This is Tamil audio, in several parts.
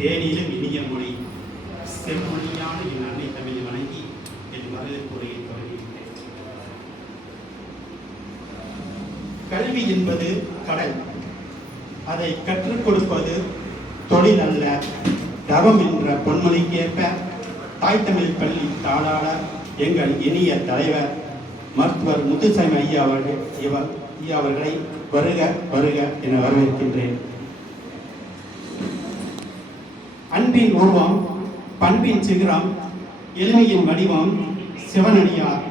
தேனிலும் இனிய மொழி செம்மொழியான என் அன்னை தமிழை வணங்கி என் வரவேற்புரையை தொடங்குகின்றேன். கல்வி என்பது கடல். அதை கற்றுக் கொடுப்பது தொழில் அல்ல, தவம் என்ற பொன்மொழிக்கேற்ப தாய் தமிழ் பள்ளி தாளாளர் எங்கள் இனிய தலைவர் மருத்துவர் முத்துசாமி ஐயா அவர்களை வருக வருக என வரவேற்கின்றேன். அன்பின் உருவம், பண்பின் சிகரம், எளிமையின் வடிவம் சிவனடியார்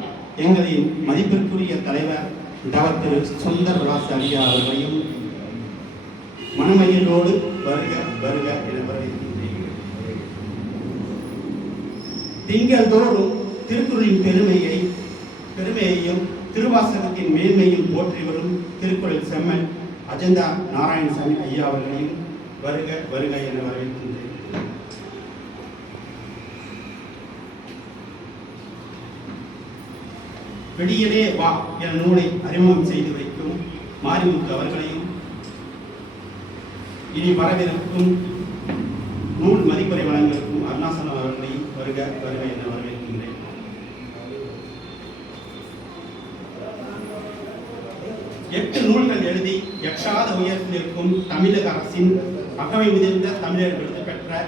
எங்களின் மதிப்பிற்குரிய தலைவர் தவ திரு சுந்தரராஜ் ஐயா அவர்களையும் மனமகிழ்வோடு வருக வருக என வரவேற்கின்றேன். திங்கள் தோறும் திருக்குறளின் பெருமையையும் திருவாசகத்தின் மேன்மையும் போற்றி வரும் திருக்குறள் செம்மன் அஜந்தா நாராயணசாமி ஐயா அவர்களையும் வருக வருக என வரவேற்கின்றேன். வெளியிலே வா என நூலை அறிமுகம் செய்து வைக்கும் மாரிமுத்து அவர்களையும் இனி வரவிருக்கும் நூல் மதிப்புரை வழங்கிருக்கும் அருணாசலம் அவர்களையும் வருக வருக என வரவேற்கின்றேன். எட்டு நூல்கள் எழுதி எட்டாத உயரத்தில் இருக்கும் தமிழக அரசின் அகவை முதிர்ந்த தமிழர் விருது பெற்ற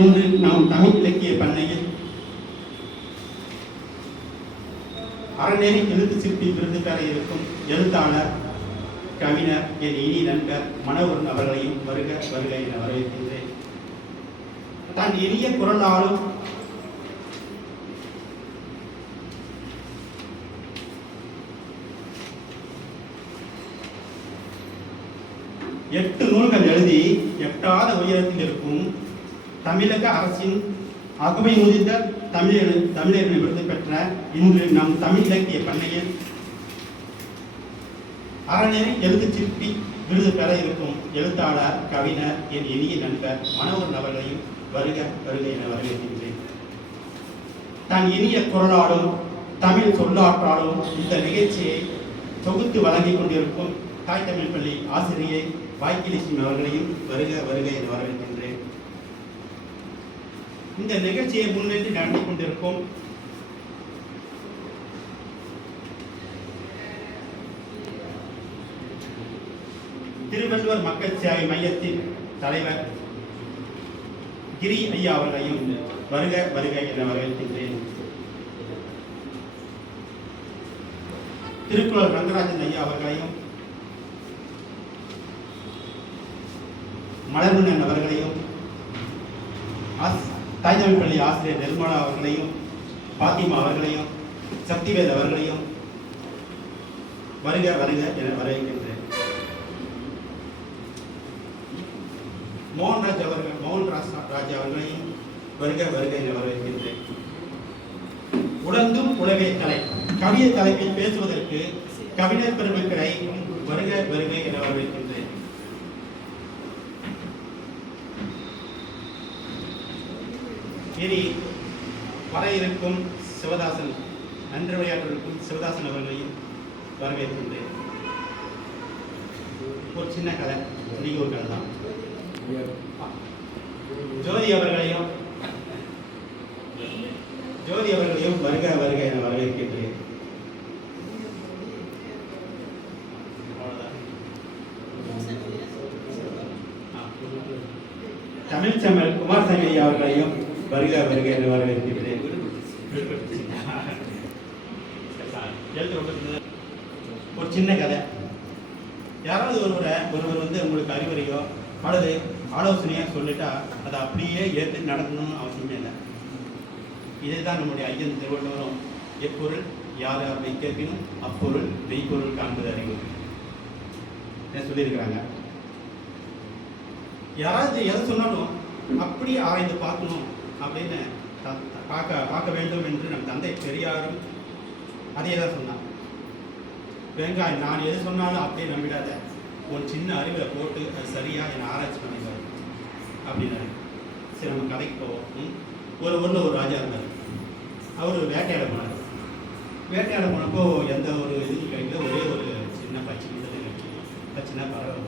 இன்று நாம் தமிழ் இலக்கிய பண்ணையில் அறநெறி எழுத்து சிற்பி விருது பெற இருக்கும் எழுத்தாளர் கவிஞர் என் இனி நண்பர் மனோகரன் அவர்களையும் வருக வருக என வரவேற்கின்றேன். தன் இனிய குரலாலும் எட்டு நூல்கள் எழுதி எட்டாத உயரத்தில் இருக்கும் தமிழக அரசின் அகவை முதிர்ந்த தமிழர் விருது பெற்ற இன்று நம் தமிழ் இலக்கிய பண்ணையில் அறநெறி எழுத்து சிற்பி விருது பெற இருக்கும் எழுத்தாளர் கவிஞர் என் இனிய நண்பர் மனோகரன் அவர்களையும் வருக வருக என வரவேற்கின்றேன். தன் இனிய குரலாலும் தமிழ் சொல்லாற்றாலும் இந்த நிகழ்ச்சியை தொகுத்து வழங்கிக் கொண்டிருக்கும் தாய் தமிழ் பள்ளி ஆசிரியை வாய்க்கிலிசிம் அவர்களையும் வருக வருக என வரவேற்கின்றேன். இந்த நிகழ்ச்சியை முன்னிட்டு நடத்தி கொண்டிருக்கும் திருவள்ளுவர் மக்கள் சேவை மையத்தின் தலைவர் கிரி ஐயா அவர்களையும் வருக வருக என வரவேற்கின்றேன். திருக்குறள் ரங்கராஜன் ஐயா அவர்களையும் மலர்முனன் அவர்களையும் தாய் தமிழ் பள்ளி ஆசிரியர் நிர்மலா அவர்களையும் பாத்திமா அவர்களையும் சக்திவேல் அவர்களையும் வருக வருக என வரவேற்கின்றேன். மோகன்ராஜ் அவர்களையும் வருக வருக என வரவேற்கின்றேன். உணர்ந்தும் உலகை தலை கவிய தலைப்பில் பேசுவதற்கு கவிஞர் பெருமக்களை வருக வருக என வரவேற்கின்றேன். இனி வர இருக்கும் சிவதாசன் நன்றி விளையாட்டிருக்கும் சிவதாசன் அவர்களையும் வரவேற்கின்றேன். ஒரு சின்ன கதை, இன்னைக்கு ஒரு கதை தான். ஜோதி அவர்களையும் வருக வருக என வரவேற்கின்றேன். தமிழ் செம்மல் குமாரசாமி ஐயா அவர்களையும் வருக வருக என வரவேற்கின்றேன். ஒரு சின்ன கதை, யாராவது ஒருவர் உங்களுக்கு அறிவுரையோ அல்லது ஆலோசனையா சொல்லிட்டா அதை அப்படியே ஏற்று நடக்கணும்னு அவசியமே இல்லை. இதுதான் நம்முடைய ஐயன் திருவள்ளுவரும் எப்பொருள் யார் யார் வைக்கணும் அப்பொருள் மெய்ப்பொருள் காண்பது அறிவு சொல்லியிருக்கிறாங்க. யாராவது எதை சொன்னாலும் அப்படி ஆராய்ந்து பார்க்கணும் அப்படின்னு பார்க்க வேண்டும் என்று நம் தந்தை பெரியாரும் அதே தான் சொன்னார். வெங்காயம் நான் எது சொன்னாலும் அப்படியே நம்பிடாத, ஒரு சின்ன அறிவில் போட்டு அது சரியாக என்னை ஆராய்ச்சி பண்ணிப்பாரு அப்படின்னாரு. சரி, நம்ம கதைக்கு போவோம். ஒரு ஊரில் ஒரு ராஜா இருந்தார். அவர் வேட்டையாட போனார். வேட்டையாட போனப்போ எந்த ஒரு இதுவும் கிடைக்கல. ஒரே ஒரு சின்ன பச்சின பறவை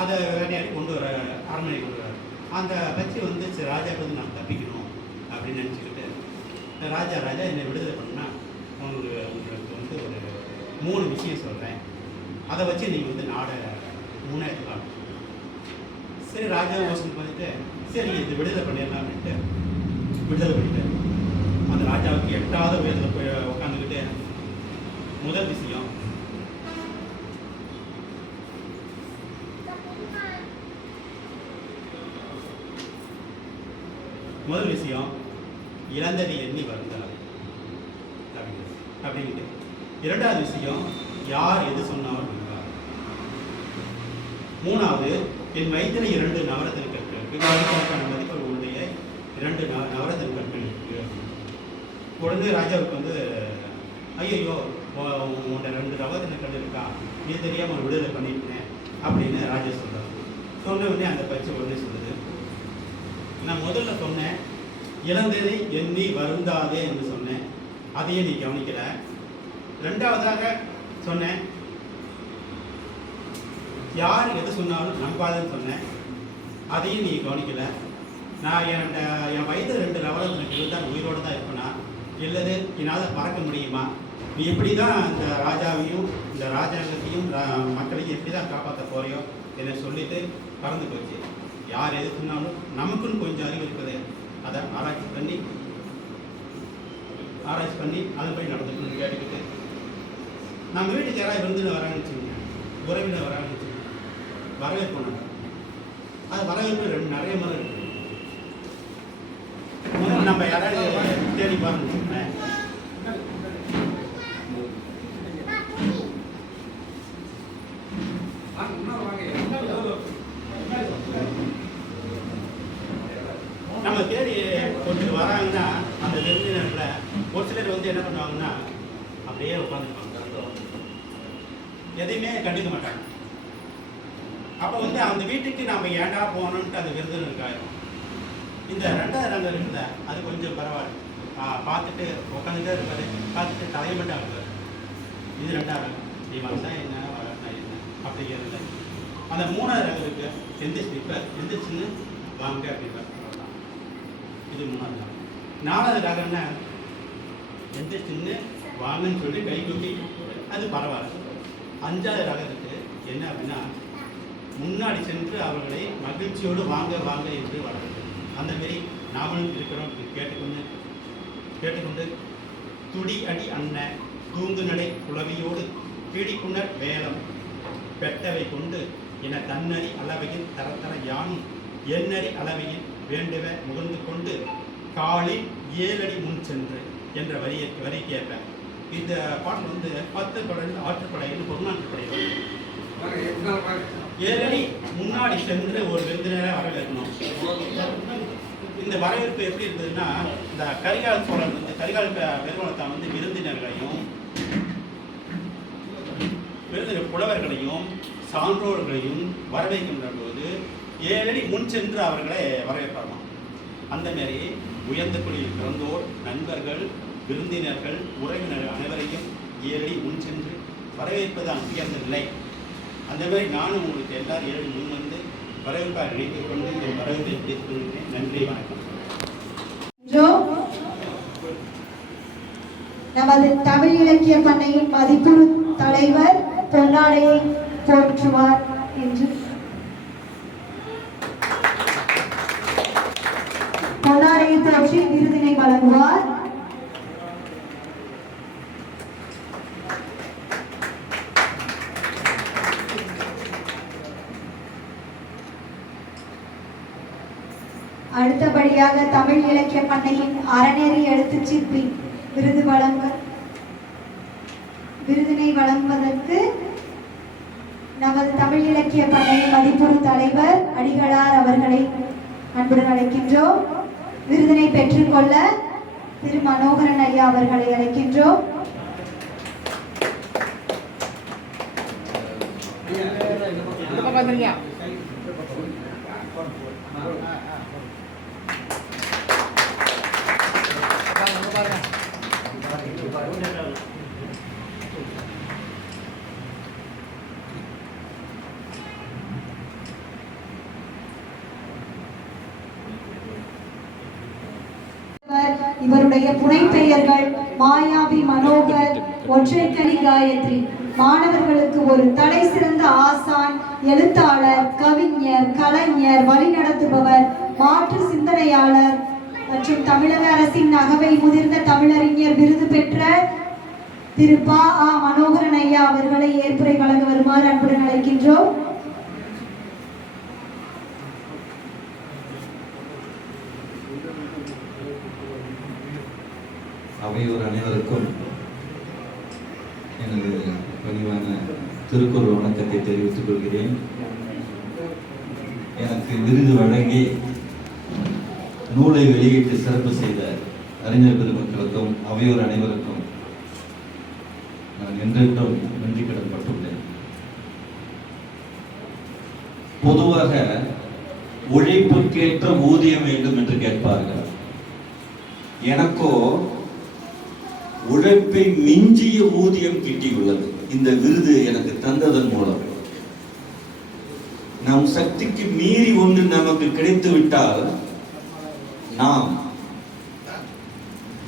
அதை வேட்டையாடி கொண்டு வர அரண்மனை கொண்டு வர அந்த கட்சி வந்து சரி ராஜாவுக்கு வந்து நான் தப்பிக்கணும் அப்படின்னு நினச்சிக்கிட்டு ராஜா என்னை விடுதலை பண்ணா உங்களுக்கு வந்து ஒரு 3 விஷயம் சொல்கிறேன், அதை வச்சு நீங்கள் வந்து நாடை முன்னேற்றலாம். சரி ராஜா யோசனை பண்ணிட்டு சரி இது விடுதலை பண்ணிடலாம்னுட்டு விடுதலை பண்ணிட்டார். அந்த ராஜாவுக்கு 8வது வயதில் போய் உட்காந்துக்கிட்டு முதல் விஷயம் இழந்ததை எண்ணி வருந்தார் அப்படின்ட்டு. 2வது விஷயம் யார் எது சொன்னாலும் நம்பார். 3வது என் வயிற்றில் 2 நவரத்தின கற்களுக்கு மதிப்பு உடைய 2 நவரத்தின கற்கள் இருக்கு. உடனே ராஜாவுக்கு வந்து ஐயோ உன்னை 2 நவரத்தின கல் இருக்கா, இது தெரியாமல் விடுதலை பண்ணிட்டேன் அப்படின்னு ராஜா சொல்றாரு. சொன்ன உடனே அந்த பச்சை உடனே சொல்லுது, நான் முதல்ல சொன்னேன் இழந்ததை எண்ணி வருந்தாதே என்று சொன்னேன், அதையே நீ கவனிக்கல. 2வதாக சொன்னேன் யார் எது சொன்னாலும் நம்பாதுன்னு சொன்னேன், அதையும் நீ கவனிக்கல. நான் என் வயது 2 நவரத்தினக்கு இருந்தால் உயிரோடு தான் இருப்பேனா இல்லது என்னால் பறக்க முடியுமா? நீ எப்படி தான் இந்த ராஜாவையும் இந்த ராஜாங்கத்தையும் மக்களையும் எப்படி தான் காப்பாற்ற போறியோ என்னை சொல்லிட்டு பறந்து போச்சு. யார் எது சொன்னாலும் நமக்குன்னு கொஞ்சம் அறிவு இருக்குது, அதை ஆராய்ச்சி பண்ணி அதை போய் நடந்துக்கணும்னு கேட்டுக்கிட்டு நம்ம வீட்டுக்கு யாராவது விருந்தில் வராங்கன்னு வச்சுக்கோங்க, உறவினர் வராங்கன்னு வச்சுக்கோங்க, வரவேற்பு அது வரவேற்பு நிறைய முறை இருக்கு. நம்ம யாராவது தேடி பாருங்க. நம்ம தேடி ஒருத்தர் வராங்கன்னா அந்த விருந்தினரில் ஒரு சிலர் வந்து என்ன பண்ணுவாங்கன்னா அப்படியே உட்காந்துருப்பாங்க, எதையுமே கண்டுக்க மாட்டாங்க. அப்போ வந்து அந்த வீட்டுக்கு நம்ம ஏண்டா போகணுன்ட்டு அந்த விருந்தினருக்காயிரும். இந்த 2வது ரங்கம் இருக்குல்ல அது கொஞ்சம் பரவாயில்ல, பார்த்துட்டு உட்காந்துட்டே இருக்காரு, பார்த்துட்டு தலைமட்டம் இருக்காரு. இது 2வது ரங்கம், நீ வந்தா என்ன வரா என்ன அப்படிங்கிறது. அந்த 3வது ரங்கம் இருக்கு, எந்திரிச்சு நிற்பார், எந்திரிச்சுன்னு வாங்க அப்படின்பார். இது 3வது ரகம். 4வது ரகம்னா எந்திரிச்சுன்னு வாங்கன்னு சொல்லி கை தூக்கி, அது பரவாயில்ல. 5வது ரகத்துக்கு என்ன அப்படின்னா முன்னாடி சென்று அவர்களை மகிழ்ச்சியோடு வாங்க வாங்க என்று வளர்ந்து அந்த மாரி நாமளும் இருக்கிறோம் கேட்டுக்கொண்டு துடி அடி அண்ணன் தூங்கு நடை குளவியோடு பீடிக்குணர் வேலம் பெட்டவை கொண்டு என தன்னறி அளவையில் தரத்தர யானும் எண்ணறி அளவையில் வேண்டுவ முகர்ந்து கொண்டு காலில் 7 அடி முன் சென்று என்ற வரி கேட்பேன். இந்த பாடல் வந்து 10 படையில் ஆற்றுப்படையில் பொருளாற்றுப்படையில் 7 அடி முன்னாடி சென்று ஒரு விருந்தினரை வரவேற்கணும். இந்த வரவேற்பு எப்படி இருந்ததுன்னா, இந்த கரிகால சோழன் வந்து கரிகால பெருமாளத்தான் வந்து விருந்தினர்களையும் புலவர்களையும் சான்றோர்களையும் வரவேற்கின்ற போது 7 அடி முன் சென்று அவர்களை வரவேற்பார்கள். அந்த மாதிரி உயர்ந்த குழியில் பிறந்தோர் நண்பர்கள் விருந்தினர்கள் உறவினர்கள் அனைவரையும் 7 அடி முன் சென்று வரவேற்பதான் உயர்ந்த நிலை. அந்த மாதிரி நானும் உங்களுக்கு எல்லாரும் 7 அடி முன் வந்து வரவேற்பாக நினைத்துக் கொண்டு இந்த வரவேற்பை பிடித்துக் கொள்கிறேன். நன்றி, வணக்கம். நமது தமிழ் இலக்கிய பண்ணையின் மதிப்புறு தலைவர் பொன்னாடையை போற்றுவார் என்று பொன்னாடையை போற்றி விருதினை வழங்குவார். அடுத்தபடியாக தமிழ் இலக்கிய பண்ணையின் அறநெறி எழுத்துச் சிற்பி விருதினை வழங்குவதற்கு நமது தமிழ் இலக்கிய பண்ணையின் மதிப்புறு தலைவர் அடிகளார் அவர்களை அன்புடன் அழைக்கின்றோம். விருதினை பெற்றுக்கொள்ள திரு மனோகரன் ஐயா அவர்களை அழைக்கின்றோம். இவருடைய புனைப்பெயர்கள் மாயாவி மனோகர், ஒற்றைக்கனி காயத்ரி. மாணவர்களுக்கு ஒரு தலை சிறந்த ஆசான், எழுத்தாளர், கவிஞர், கலைஞர், வழிநடத்துபவர், மாற்று சிந்தனையாளர் மற்றும் தமிழக அரசின் அகவை முதிர்ந்த தமிழறிஞர் விருது பெற்ற திரு ப. ஆ. மனோகரன் ஐயா அவர்களை ஏற்புரை வழங்க வருமாறு அன்புடன் அழைக்கின்றோம். அவையோர் அனைவருக்கும் எனது பணிவான திருக்குறள் வணக்கத்தை தெரிவித்துக் கொள்கிறேன். எனக்கு விருது வழங்கி நூலை வெளியிட்டு சிறப்பு செய்த அறிஞர் பெருமக்களுக்கும் அவையோர் அனைவருக்கும் நான் என்றென்றும் நன்றி கடன் பட்டுள்ளேன். பொதுவாக உழைப்புக்கேற்ற ஊதியம் வேண்டும் என்று கேட்பார்கள். எனக்கோ உழைப்பை மிஞ்சிய ஊதியம் கிட்டியுள்ளது. இந்த விருது எனக்கு தந்ததன் மூலம் நம் சக்திக்கு மீறி ஒன்று நமக்கு கிடைத்து விட்டால் நாம்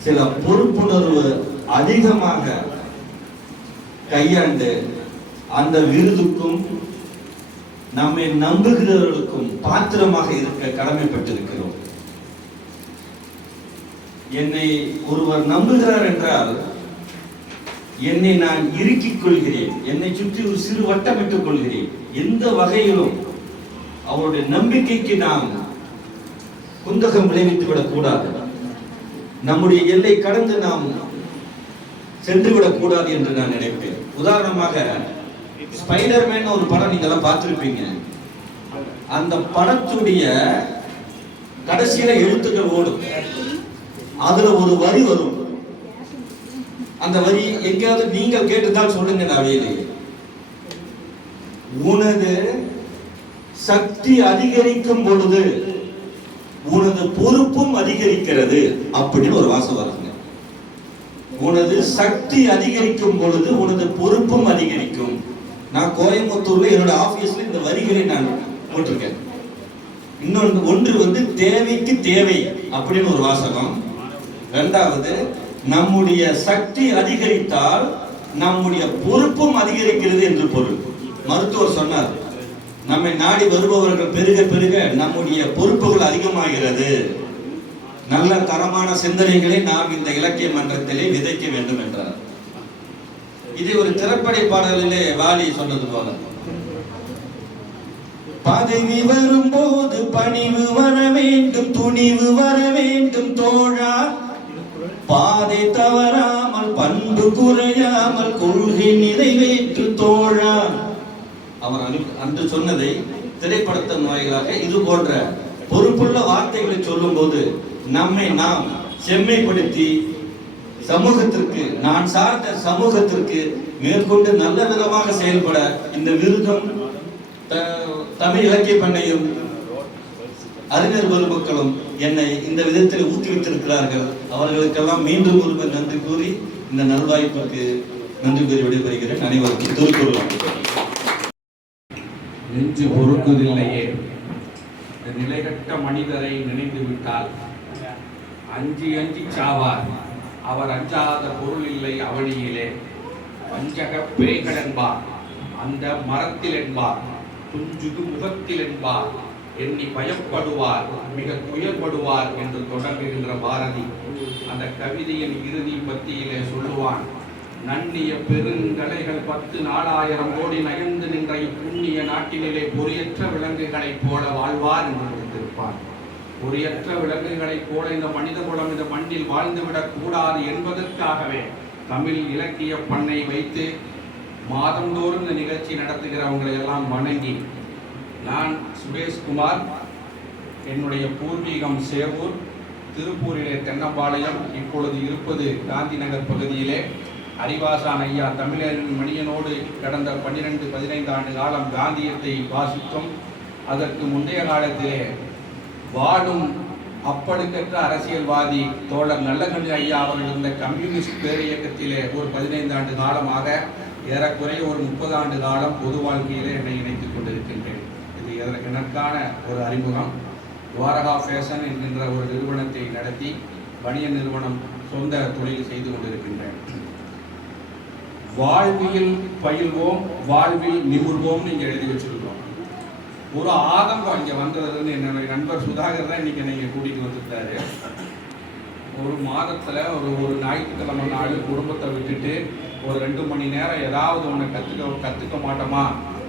சில பொறுப்புணர்வு அதிகமாக கையாண்டு அந்த விருதுக்கும் நம்மை நம்புகிறவர்களுக்கும் பாத்திரமாக இருக்க கடமைப்பட்டிருக்கிறோம். என்னை ஒருவர் நம்புகிறார் என்றால் என்னை நான் இறுக்கிக் கொள்கிறேன், என்னை சுற்றி ஒரு சிறு வட்டமிட்டுக் கொள்கிறேன். எந்த வகையிலும் அவருடைய நம்பிக்கைக்கு நாம் குந்தகம் விளைவித்து விடக்கூடாது, நம்முடைய எல்லை கடந்து நாம் சென்று விடக்கூடாது என்று நான் நினைப்பேன். உதாரணமாக ஸ்பைடர்மேன் ஒரு படம் நீங்க எல்லாம் பார்த்திருப்பீங்க. அந்த படத்துடைய கடைசியில எழுத்துக்கள் ஓடும், அதுல ஒரு வரி வரும். அந்த வரி எங்கேயாவது நீங்கள் கேட்டுதான் சொல்லுங்க. நாளையிலே உனது சக்தி அதிகரிக்கும் பொழுது உனது பொறுப்பும் அதிகரிக்கிறது அப்படின்னு ஒரு வாசம் வருங்க. உனது சக்தி அதிகரிக்கும் பொழுது உனது பொறுப்பும் அதிகரிக்கும். நான் கோயம்புத்தூர்ல என்னோட ஆபீஸ்ல இந்த வரிகளை நான் போட்டிருக்கேன். ஒன்று தேவைக்கு தேவை அப்படின்னு ஒரு வாசகம். இரண்டாவது, நம்முடைய சக்தி அதிகரித்தால் நம்முடைய பொறுப்பும் அதிகரிக்கிறது என்று பொருள். மருத்துவர் சொன்னார், நம்மை நாடி வருபவர்கள் பெருக பெருக நம்முடைய பொறுப்புகள் அதிகமாகிறது. நல்ல தரமான சிந்தனைகளை நாம் இந்த இலக்கிய மன்றத்திலே விதைக்க வேண்டும் என்றார். இது ஒரு திரைப்பட பாடலிலே வாலி சொன்னது போல, பதவி வரும்போது பணிவு வர வேண்டும், துணிவு வர வேண்டும் தோழா, பாதை தவறாமல் பண்பு குறையாமல் கொள்கை நிறைவேற்று தோழா. அவர் அன்று சொன்னதை திரைப்படத்தின் வாயிலாக இது போன்ற பொறுப்புள்ள வார்த்தைகளை சொல்லும் போது நம்மை நாம் செம்மைப்படுத்தி சமூகத்திற்கு, நான் சார்ந்த சமூகத்திற்கு மேற்கொண்டு நல்ல விதமாக செயல்பட இந்த விருதும் தமிழ் இலக்கிய பண்ணையும் அறிஞர் பெருமக்களும் என்னை இந்த விதத்தில் ஊக்குவித்திருக்கிறார்கள். அவர்களுக்கெல்லாம் மீண்டும் ஒருவர் நன்றி கூறி இந்த நல்வாய்ப்புக்கு நன்றி கூறி விடைபெறுகிறேன். அனைவருக்கும் திருக்குறள். நெஞ்சு பொறுக்குதில்லையே, இந்த நிலைகட்ட மனிதரை நினைந்து விட்டால் அஞ்சி அஞ்சி சாவார். அவர் அஞ்சாத பொருள் இல்லை அவனியிலே. வஞ்சக பேய்கள் என்பார், அந்த மரத்தில் என்பார், துஞ்சுது முகத்தில் என்பார், எண்ணி பயப்படுவார், மிக துயர்படுவார் என்று தொடங்குகின்ற பாரதி அந்த கவிதையின் இறுதி பத்தியிலே சொல்லுவான், நன்னிய பெருங்கலைகள் 10,000 கோடி நயந்து நின்ற இப்புண்ணிய நாட்டினிலே பொறியற்ற விலங்குகளைப் போல வாழ்வார் என்று கொடுத்திருப்பார். பொறியற்ற விலங்குகளைப் போல இந்த மனித குலம் இந்த மண்ணில் வாழ்ந்துவிடக் கூடாது என்பதற்காகவே தமிழ் இலக்கிய பண்ணை வைத்து மாதந்தோறும் இந்த நிகழ்ச்சி நடத்துகிறவங்களை எல்லாம் வணங்கி, நான் சுரேஷ்குமார், என்னுடைய பூர்வீகம் சேவூர், திருப்பூரிலே தென்னம்பாளையம், இப்பொழுது இருப்பது காந்தி நகர் பகுதியிலே. அறிவாசான் ஐயா தமிழரின் மணியனோடு கடந்த 12-15 ஆண்டு காலம் காந்தியத்தை வாசித்தும், அதற்கு முந்தைய காலத்திலே வாடும் அப்பழுக்கற்ற அரசியல்வாதி தோழர் நல்லகண்ணு ஐயா அவர்கள் இருந்த கம்யூனிஸ்ட் பேரியக்கத்திலே ஒரு 15 ஆண்டு காலமாக, ஏறக்குறைய ஒரு 30 ஆண்டு காலம் பொது வாழ்க்கையிலே என்னை இணைத்துக் கொண்டிருக்கின்றேன். இது எனக்கான ஒரு அறிமுகம். துவாரகா ஃபேஷன் என்கின்ற ஒரு நிறுவனத்தை நடத்தி பனியன் நிறுவனம் சொந்த தொழில் செய்து கொண்டிருக்கின்றேன். வாழ்வியல் பயில்வோம், வாழ்வில் நிமிர்வோம் இங்கே எழுதி வச்சிருக்கோம். ஒரு ஆதங்கம் இங்கே வந்ததுன்னு என்னுடைய நண்பர் சுதாகர் தான் இன்னைக்கு என்னை கூட்டிகிட்டு வந்துட்டாரு. ஒரு மாதத்தில் ஒரு ஞாயிற்றுக்கிழமை நாள் குடும்பத்தை விட்டுட்டு ஒரு 2 மணி நேரம் ஏதாவது ஒன்று கற்றுக்க மாட்டோமா,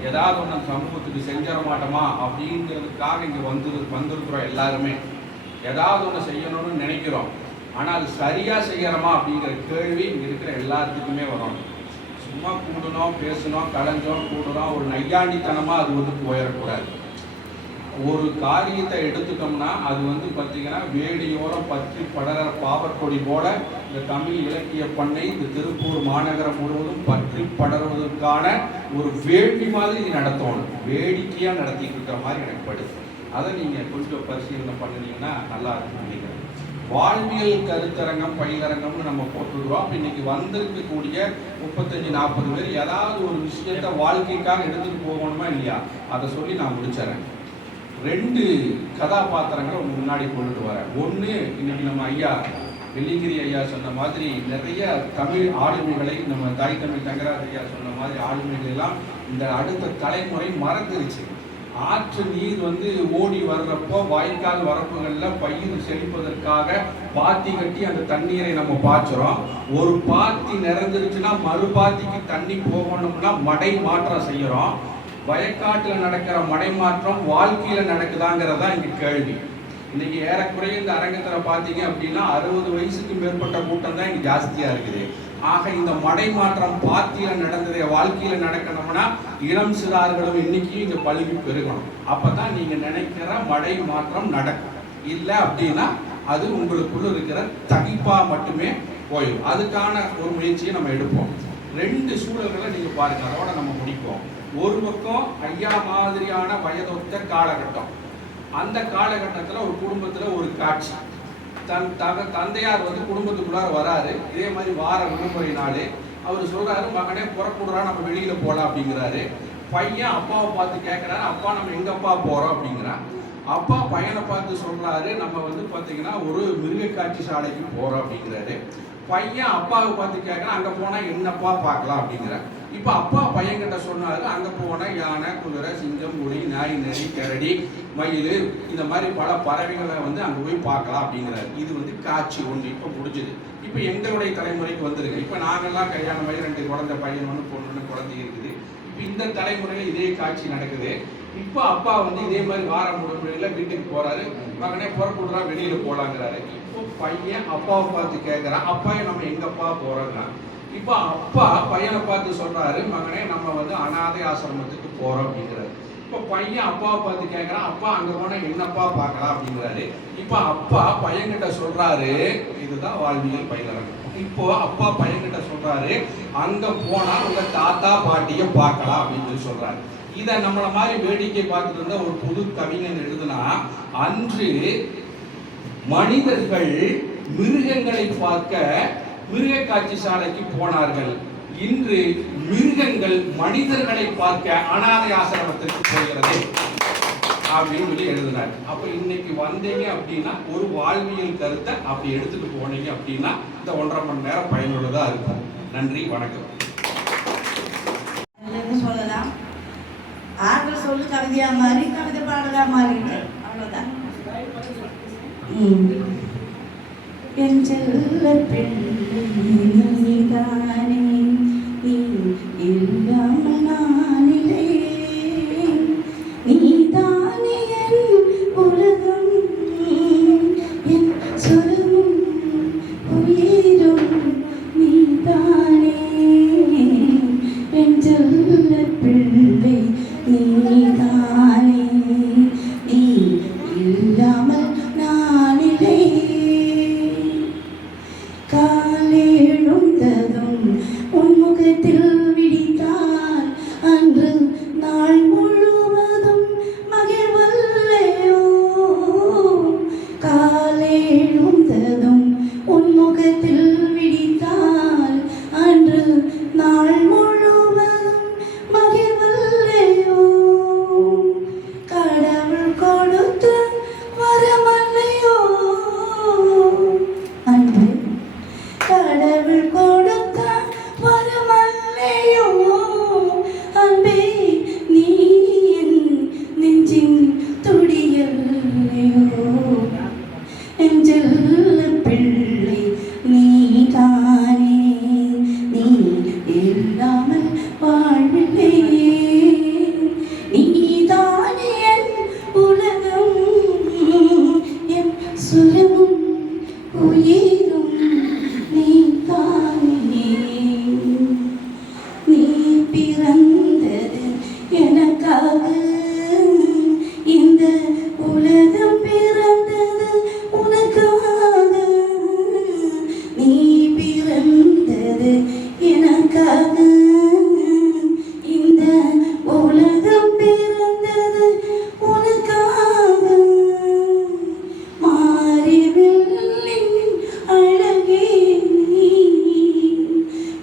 ஏதாவது ஒன்று சமூகத்துக்கு செஞ்சிட மாட்டோமா அப்படிங்கிறதுக்காக இங்கே வந்திருக்கிறோம். எல்லாருமே ஏதாவது ஒன்று செய்யணும்னு நினைக்கிறோம். ஆனால் அது சரியாக செய்கிறோமா அப்படிங்கிற கேள்வி இங்கே இருக்கிற எல்லாத்துக்குமே வரும். சும்மா கூடணும், பேசணும், கலைஞ்சோம், கூடணும், ஒரு நையாண்டித்தனமாக அது வந்து போயிடக்கூடாது. ஒரு காரியத்தை எடுத்துட்டோம்னா அது வந்து பார்த்தீங்கன்னா வேடியோரம் பற்றி படர பாவற்கொடி போல இந்த தமிழ் இலக்கிய பண்ணை இந்த திருப்பூர் மாநகரம் முழுவதும் பற்றி படர்வதற்கான ஒரு வேள்வி மாதிரி நடத்தணும். வேடிக்கையாக நடத்திட்டு இருக்கிற மாதிரி எனக்கு படுது. அதை நீங்கள் கொஞ்சம் பரிசீலனை பண்ணினீங்கன்னா நல்லா இருக்கும் நினைக்கிறேன். வாழ்வியல் கருத்தரங்கம் பயிலரங்கம்னு நம்ம போட்டுருவோம். அப்போ இன்னைக்கு வந்திருக்கக்கூடிய 35-40 பேர் ஏதாவது ஒரு விஷயத்த வாழ்க்கைக்காக எடுத்துட்டு போகணுமா இல்லையா, அதை சொல்லி நான் முடிச்சிடறேன். 2 கதாபாத்திரங்களை முன்னாடி கொண்டுட்டு வரேன். ஒன்று, இன்னைக்கு நம்ம ஐயா வெள்ளிங்கிரி ஐயா சொன்ன மாதிரி நிறைய தமிழ் ஆளுமைகளை, நம்ம தாய் தமிழ் தங்கராஜ் ஐயா சொன்ன மாதிரி ஆளுமைகள் எல்லாம் இந்த அடுத்த தலைமுறை மறந்துருச்சு. ஆற்று நீர் வந்து ஓடி வர்றப்போ வாய்க்கால் வரப்புகளில் பயிர் செழிப்பதற்காக பாத்தி கட்டி அந்த தண்ணீரை நம்ம பாய்ச்சுறோம். ஒரு பாத்தி நிறைஞ்சிருச்சுன்னா மறுபாத்திக்கு தண்ணி போகணும்னா மடை மாற்றம் செய்யறோம். வயக்காட்டில் நடக்கிற மடை மாற்றம் வாழ்க்கையில் நடக்குதாங்கிறதா இங்கே கேள்வி. இன்னைக்கு ஏறக்குறைய இந்த அரங்கத்தில் பார்த்தீங்க அப்படின்னா 60 வயசுக்கு மேற்பட்ட கூட்டம் தான் இங்கே ஜாஸ்தியாக இருக்குது. ஆக இந்த மடை மாற்றம் பாத்தியில் நடந்ததை வாழ்க்கையில் நடக்கணும்னா இளம் சிறார்களும் எண்ணிக்கையும் இங்கே பழுவி பெருகணும். அப்போ தான் நீங்கள் நினைக்கிற மடை மாற்றம் நடக்கும். இல்லை அப்படின்னா அது உங்களுக்குள்ள இருக்கிற தகிப்பா மட்டுமே போயிடும். அதுக்கான ஒரு முயற்சியை நம்ம எடுப்போம். 2 சூழல்களை நீங்கள் பாருங்க, அதோட நம்ம முடிப்போம். ஒரு பக்கம் ஐயா மாதிரியான வயதொத்த காலகட்டம். அந்த காலகட்டத்தில் ஒரு குடும்பத்தில் ஒரு காட்சி, தந்தையார் வந்து குடும்பத்துக்குள்ளார வராரு. இதே மாதிரி வார விடுமுறை நாள் அவர் சொல்றாரு, மகனே புறப்படுறா, நம்ம வெளியில போகலாம் அப்படிங்கிறாரு. பையன் அப்பாவை பார்த்து கேட்கிறாரு, அப்பா நம்ம எங்கப்பா போறோம் அப்படிங்கிறான். அப்பா பையனை பார்த்து சொல்றாரு, நம்ம வந்து பார்த்தீங்கன்னா ஒரு மிருக காட்சி சாலைக்கு போறோம் அப்படிங்கிறாரு. பையன் அப்பாவை பார்த்து கேட்குறான், அங்கே போனால் என்னப்பா பார்க்கலாம் அப்படிங்கிற. இப்போ அப்பா பையன்கிட்ட சொன்னாரு, அங்கே போனால் யானை, குதிரை, சிங்கம், புலி, நாய், நரி, கரடி, மயில், இந்த மாதிரி பல பறவைகளை வந்து அங்கே போய் பார்க்கலாம் அப்படிங்கிறாரு. இது வந்து காட்சி ஒன்று இப்போ முடிஞ்சுது. இப்போ எங்களுடைய தலைமுறைக்கு வந்துருங்க. இப்போ நாங்கள்லாம் கல்யாணம் ஆகி 2 குழந்தை, பையன் ஒன்று பொண்ணு குழந்தை இருக்குது. இப்போ இந்த தலைமுறையில் இதே காட்சி நடக்குது. இப்போ அப்பா வந்து இதே மாதிரி வாரம் விடுமுறையில் வீட்டுக்கு போறாரு, மகனே புறப்படுறா, வெளியில போலாங்கிறாரு. இப்போ பையன் அப்பாவை பார்த்து கேட்கிறான், அப்பா நம்ம எங்கப்பா போறோம்னா. இப்போ அப்பா பையனை பார்த்து சொல்றாரு, மகனே நம்ம வந்து அனாதை ஆசிரமத்துக்கு போறோம் அப்படிங்கிறாரு. இப்போ பையன் அப்பாவை பார்த்து கேட்கிறான், அப்பா அங்க போனா என்னப்பா பார்க்கலாம் அப்படிங்கிறாரு. இப்போ அப்பா பையன்கிட்ட சொல்றாரு, இதுதான் வாழ்வியல் பயிலரங்கம். இப்போ அப்பா பையன்கிட்ட சொல்றாரு, அங்க போனா உங்க தாத்தா பாட்டியை பார்க்கலாம் அப்படின்னு சொல்றாரு. இதை நம்மள மாதிரி வேடிக்கை பார்த்துட்டு இருந்த ஒரு புது கவிஞன் எழுதுனா, அன்று மனிதர்கள் மிருகங்களை பார்க்க மிருக காட்சி சாலைக்கு போனார்கள், இன்று மிருகங்கள் மனிதர்களை பார்க்க அனாதை ஆசிரமத்திற்கு போகிறது அப்படின்னு சொல்லி எழுதினார். அப்ப இன்னைக்கு வந்தீங்க அப்படின்னா ஒரு வாழ்வியல் கருத்தை அப்படி எடுத்துட்டு போனீங்க அப்படின்னா இந்த 1.5 மணி நேரம் பயனுள்ளதா இருக்கும். நன்றி, வணக்கம். சொல்லலாம், ஆண்கள் சொல்லு கவிதையா மாதிரி, கவிதை பாடலா மாதிரி, அவ்வளவுதான். என் செல்ல பெண்ணே நீதானே, நீ இல்லாமல் நான் இல்லையே, நீதானே என் உலகம், என் சுரமும் உயிரும் நீதானே, என் செல்ல பிள்ளை நீதானே, நீ இல்லாமல் நான் இல்லையே, காலை எழுந்ததும் பிறந்தது எனக்காக, இந்த உலகம் பிறந்தது உனக்காக. நீ பிறந்தது எனக்காக, இந்த உலகம் பிறந்தது உனக்காக. மாறிவில்லின் அழகே நீ,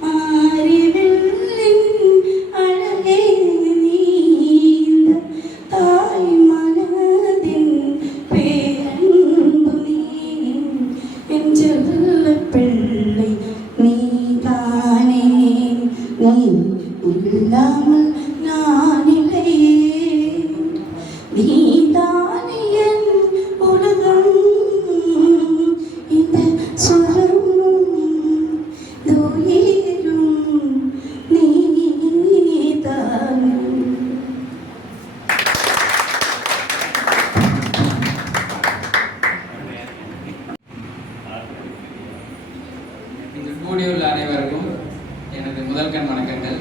மாறிவில்லின் அழகே நீ, இந்த தாய் மனதின் பேரன்பு நீ, என் செல்ல பிள்ளை நீதானே. நீ இல்லாமல் நான் இல்லையே, நீதானே என் உலகம். இந்த சுரம் துயிரும் நீதானே. இங்கு கூடியுள்ள அனைவருக்கும் எனது முதல் கண் வணக்கங்கள்.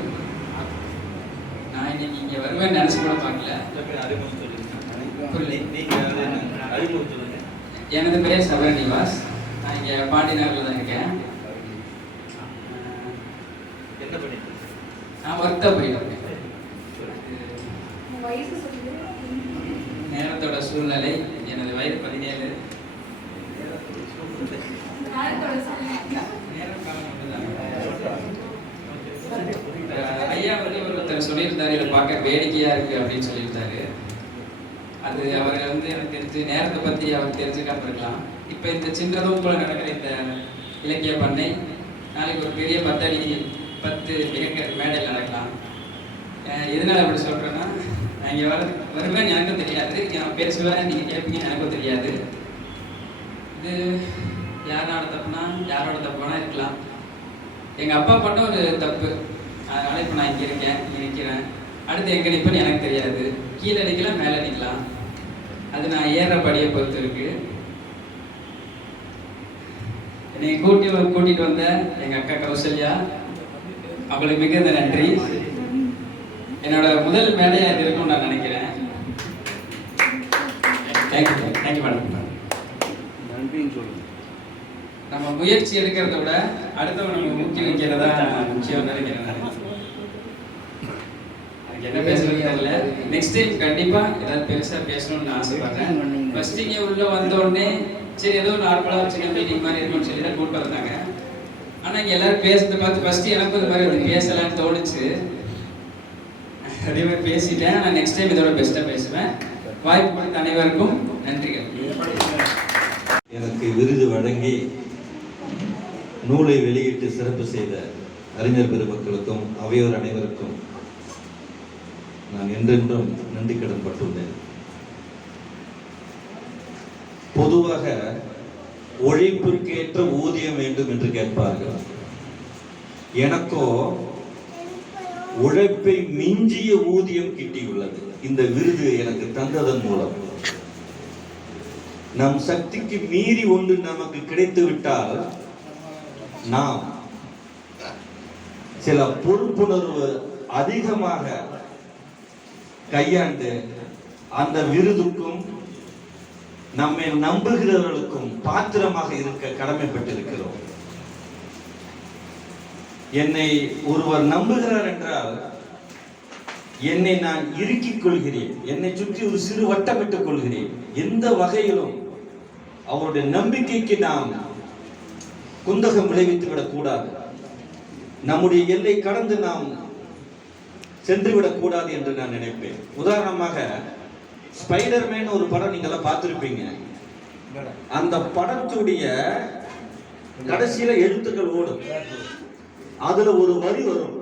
நான் இன்னைக்கு இங்கே வருவேன் நினச்சி கூட பார்க்கல. எனது பெயர் சபரநிவாஸ். நான் இங்கே பாண்டிநகரில் தான் இருக்கேன். நான் ஒர்க் தான் போயிட்டு இருக்கேன். நேரத்தோட சூழ்நிலை, எனது வயது 17. ஐயா வந்து ஒருத்தர் சொல்லியிருந்தாரு, இதை பார்க்க வேடிக்கையா இருக்கு அப்படின்னு சொல்லியிருந்தாரு. அது அவர் வந்து எனக்கு தெரிஞ்சு நேரத்தை பத்தி அவர் தெரிஞ்சுக்காம இருக்கலாம். இப்ப இந்த சின்ன ரூம்ல நடக்கிற இந்த இலக்கிய பண்ணை நாளைக்கு ஒரு பெரிய 10 மிகக்கர் மேடையில் நடக்கலாம். எதனால அப்படி சொல்றேன்னா, நான் இங்கே வருவேன் எனக்கும் தெரியாது, நான் பேசுவேன் நீங்க கேட்பீங்க எனக்கும் தெரியாது. இது யாரோட தப்புனா யாரோட தப்புனா இருக்கலாம். எங்கள் அப்பா பண்ண ஒரு தப்பு, அதனால இப்போ நான் இங்கே இருக்கேன், இங்கே நிற்கிறேன். அடுத்து எங்கே நிற்பேன்னு எனக்கு தெரியாது. கீழே நிற்கலாம், மேலே நிற்கலாம். அது நான் ஏறுற படியை பொறுத்து இருக்கு. என்னை கூட்டிட்டு வந்த எங்கள் அக்கா கௌசல்யா, அவங்களுக்கு மிகுந்த நன்றி. என்னோட முதல் மேடையாக இது இருக்கும்னு நான் நினைக்கிறேன். Thank you madam. நம்ம முயற்சி எடுக்கிறத விட அடுத்தவங்க நம்ம ஊக்கி வைக்கிறதா முக்கியம் நினைக்கிறேன். எனக்கு என்ன பேசுறது தெரியல. நெக்ஸ்ட் டைம் கண்டிப்பா ஏதாவது பெருசா பேசணும்னு நான் ஆசைப்படுறேன். ஃபர்ஸ்ட் இங்கே உள்ள வந்த உடனே சரி ஏதோ நார்மலா வச்சுக்க மீட்டிங் மாதிரி இருக்கும்னு சொல்லி தான் கூப்பிட்டு வந்தாங்க. ஆனா இங்க எல்லாரும் பேசுறதை பார்த்து ஃபர்ஸ்ட் எனக்கு இந்த மாதிரி வந்து பேசலாம்னு தோணுச்சு. அதே மாதிரி பேசிட்டேன். நான் நெக்ஸ்ட் டைம் இதோட பெஸ்டா பேசுவேன். வாய்ப்பு கொடுத்த அனைவருக்கும் நன்றிகள். எனக்கு விருது வழங்கி நூலை வெளியிட்டு சிறப்பு செய்த அறிஞர் பெருமக்களுக்கும் அவையோர் அனைவருக்கும் நான் என்றென்றும் நன்றி கடன் பட்டுள்ளேன். பொதுவாக உழைப்பிற்கேற்ற ஊதியம் வேண்டும் என்று கேட்பார்கள். எனக்கோ உழைப்பை மிஞ்சிய ஊதியம் கிட்டியுள்ளது. இந்த விருது எனக்கு தந்ததன் மூலம் நம் சக்திக்கு மீறி ஒன்று நமக்கு கிடைத்து விட்டால் நாம் சில பொறுப்புணர்வு அதிகமாக கையாண்டு அந்த விருதுக்கும் நம்மை நம்புகிறவர்களுக்கும் பாத்திரமாக இருக்க கடமைப்பட்டிருக்கிறோம். என்னை ஒருவர் நம்புகிறார் என்றால் என்னை நான் இறுக்கிக் கொள்கிறேன், என்னை சுற்றி ஒரு சிறு வட்டமிட்டுக் கொள்கிறேன். எந்த வகையிலும் அவருடைய நம்பிக்கைக்கு நாம் குந்தகம் விளைவித்து விடக்கூடாது, நம்முடைய எல்லை கடந்து நாம் சென்றுவிடக் கூடாது என்று நான் நினைப்பேன். உதாரணமாக ஸ்பைடர்மேன் ஒரு படம் நீங்க எல்லாம் பார்த்திருப்பீங்க. அந்த படத்துடைய கடைசியில எழுத்துக்கள் ஓடும், அதுல ஒரு வரி வரும்.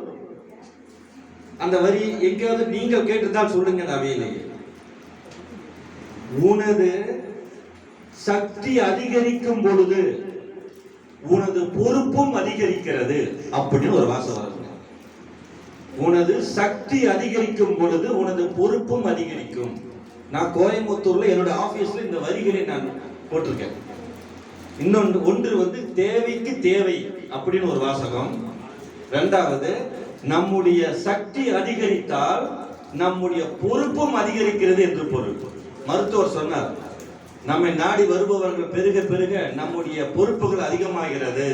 அந்த வரி எங்கேயாவது நீங்க கேட்டுதான் சொல்லுங்க. அவையிலேயே உனது சக்தி அதிகரிக்கும் பொழுது உனது பொறுப்பும் அதிகரிக்கிறது அப்படின்னு ஒரு வாசகம் வருது. உனது சக்தி அதிகரிக்கும் பொழுது உனது பொறுப்பும் அதிகரிக்கும். நான் கோயம்புத்தூர்ல என்னோட ஆபீஸ்ல இந்த வரிகளை நான் போட்டிருக்கேன். இன்னொன்று ஒன்று தேவைக்கு தேவை அப்படின்னு ஒரு வாசகம். இரண்டாவது நம்முடைய சக்தி அதிகரித்தால் நம்முடைய பொறுப்பும் அதிகரிக்கிறது என்று பொருள். மருத்துவர் சொன்னார், நம்மை நாடி வருபவர்கள் பெருக பெருக நம்முடைய பொறுப்புகள் அதிகமாகிறது.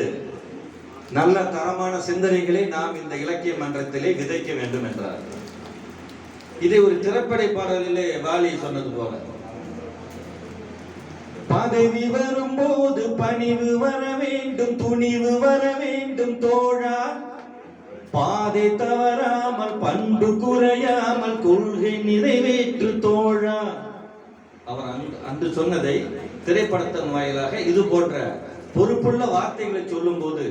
நல்ல தரமான சிந்தனைகளை நாம் இந்த இலக்கிய மன்றத்திலே விதைக்க வேண்டும் என்றார். இதை ஒரு திரைப்பட பாடலிலே வாலி சொன்னது போல, பதவி வரும்போது பணிவு வர வேண்டும், துணிவு வர வேண்டும் தோழா, பாதை தவறாமல் பண்பு குறையாமல் கொள்கை நிறைவேற்று தோழா. அவர் அன்று சொன்னதை திரைப்படத்தின் வாயிலாக இது போன்ற பொறுப்புள்ள வார்த்தைகளை சொல்லும் போது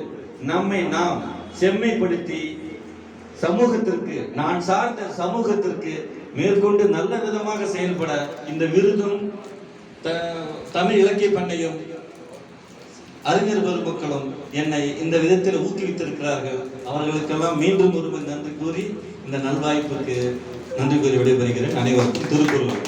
நம்மை நாம் செம்மைப்படுத்தி சமூகத்திற்கு, நான் சார்ந்த சமூகத்திற்கு மேற்கொண்டு நல்ல விதமாக செயல்பட இந்த விருதும் தமிழ் இலக்கிய பண்ணையும் அறிஞர் பெருமக்களும் என்னை இந்த விதத்தில் ஊக்குவித்திருக்கிறார்கள். அவர்களுக்கெல்லாம் மீண்டும் ஒரு நன்றி கூறி இந்த நல்வாய்ப்புக்கு நன்றி கூறி விடைபெறுகிறேன். அனைவருக்கும் திருக்குறள்.